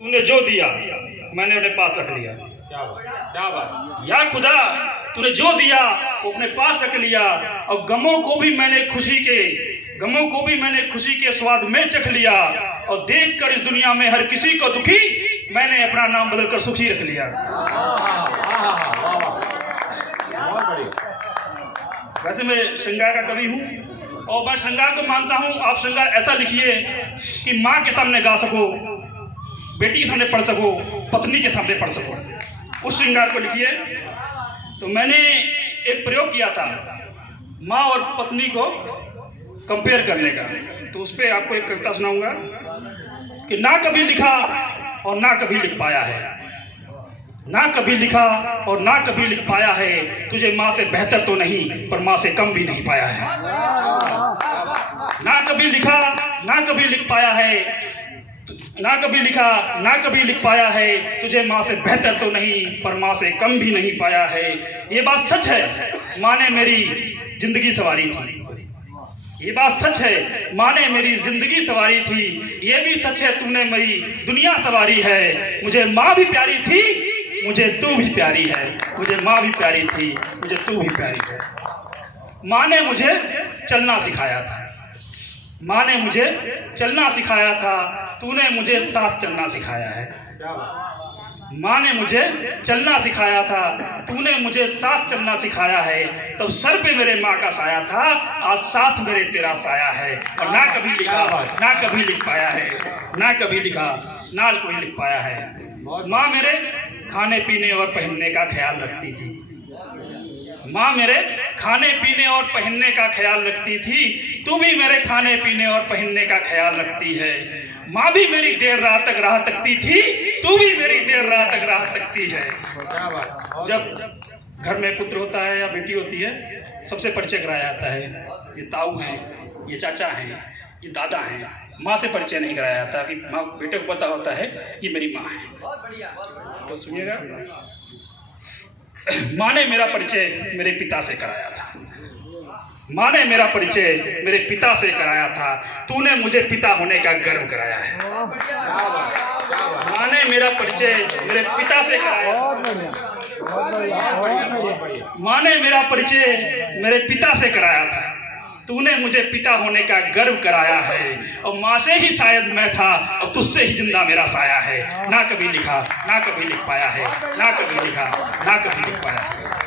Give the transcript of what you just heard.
तूने जो दिया मैंने अपने पास रख लिया। क्या बात। या खुदा, तूने जो दिया वो अपने पास रख लिया, और गमों को भी मैंने खुशी के स्वाद में चख लिया, और देखकर इस दुनिया में हर किसी को दुखी मैंने अपना नाम बदलकर सुखी रख लिया। वैसे मैं श्रृंगार का कवि हूँ और मैं श्रृंगार को मानता हूँ। आप श्रृंगार ऐसा लिखिए कि माँ के सामने गा सको, बेटी के सामने पढ़ सको, पत्नी के सामने पढ़ सको, उस श्रृंगार को लिखिए। तो मैंने एक प्रयोग किया था माँ और पत्नी को कंपेयर करने का, तो उस पर आपको एक कविता सुनाऊंगा कि ना कभी लिखा और ना कभी लिख पाया है, ना कभी लिखा और ना कभी लिख पाया है, तुझे माँ से बेहतर तो नहीं पर माँ से कम भी नहीं पाया है। ना कभी लिखा ना कभी लिख पाया है, ना कभी लिखा ना कभी लिख पाया है, तुझे माँ से बेहतर तो नहीं पर माँ से कम भी नहीं पाया है। ये बात सच है, माँ ने मेरी जिंदगी सवारी थी। ये बात सच है, माँ ने मेरी जिंदगी सवारी थी। ये भी सच है, तूने मेरी दुनिया सवारी है। मुझे माँ भी प्यारी थी, मुझे तू भी प्यारी है। मुझे माँ भी प्यारी थी, मुझे तू भी प्यारी है। माँ ने मुझे चलना सिखाया था, माँ ने मुझे चलना सिखाया था, तूने मुझे साथ चलना सिखाया है। माँ ने मुझे चलना सिखाया था, तूने मुझे साथ चलना सिखाया है। तब सर पे मेरे माँ का साया था, आज साथ मेरे तेरा साया है। और ना कभी लिखा ना कभी लिख पाया है, ना कभी लिखा ना कोई लिख पाया है। माँ मेरे खाने पीने और पहनने का ख्याल रखती थी। माँ मेरे खाने पीने और पहनने का ख्याल रखती थी, तू भी मेरे खाने पीने और पहनने का ख्याल रखती है। माँ भी मेरी देर रात तक राह तकती थी, तू भी मेरी देर रात तक राह तकती है। जब घर में पुत्र होता है या बेटी होती है, सबसे परिचय कराया जाता है। ये ताऊ हैं, ये चाचा हैं, ये दादा हैं। माँ से परिचय नहीं कराया जाता कि माँ बेटे को पता होता है ये मेरी माँ है। तो सुनिएगा, माँ ने मेरा परिचय मेरे पिता से कराया था। माँ ने मेरा परिचय मेरे पिता से कराया था, तूने मुझे पिता होने का गर्व कराया है। माँ ने मेरा परिचय मेरे पिता से कराया था। माँ ने मेरा परिचय मेरे पिता से कराया था, तूने मुझे पिता होने का गर्व कराया है। और माँ से ही शायद मैं था और तुझसे ही जिंदा मेरा साया है। ना कभी लिखा ना कभी लिख पाया है, ना कभी लिखा ना कभी लिख पाया है।